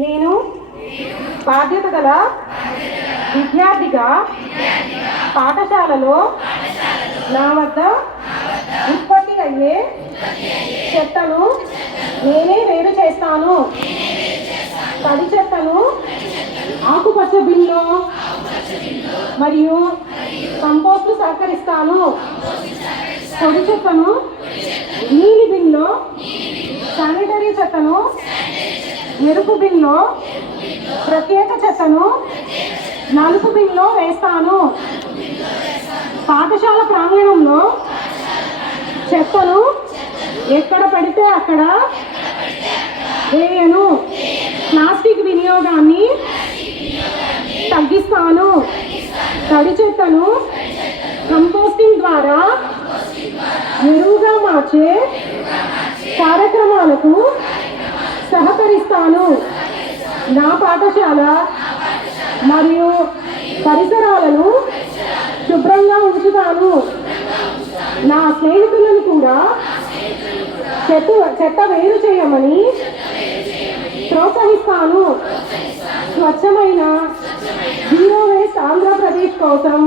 నేను బాధ్యత గల విద్యార్థిగా పాఠశాలలో నా వద్ద ఉత్పత్తి అయ్యే చెత్తను నేనే వేరు చేస్తాను. తడి చెత్తను ఆకుపచ్చ బిన్లో మరియు కంపోస్టు సహకరిస్తాను. పొడి చెత్తను నీలి బిన్లో, శానిటరీ చెత్తను ఎరుపు బిన్లో, ప్రత్యేక చెత్తను నలుపు బిన్లో వేస్తాను. పాఠశాల ప్రాంగణంలో చెత్తను ఎక్కడ పడితే అక్కడ వేయను. ప్లాస్టిక్ వినియోగాన్ని తగ్గిస్తాను. తడి చెత్తను కంపోస్టింగ్ ద్వారా ఎరువుగా మార్చే కార్యక్రమాలకు సహకరిస్తాను. నా పాఠశాల మరియు పరిసరాలను శుభ్రంగా ఉంచుతాను. నా స్నేహితులను కూడా చెత్త వేరు చేయమని ప్రోత్సహిస్తాను. స్వచ్ఛమైన జీరో వేస్ట్ ఆంధ్రప్రదేశ్ కోసం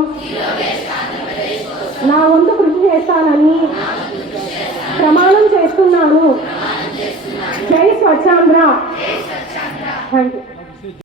నా వంతు కృషి చేస్తానని ప్రమాణం చేస్తున్నాను. జై స్వచ్ఛాంధ్ర. Thank you.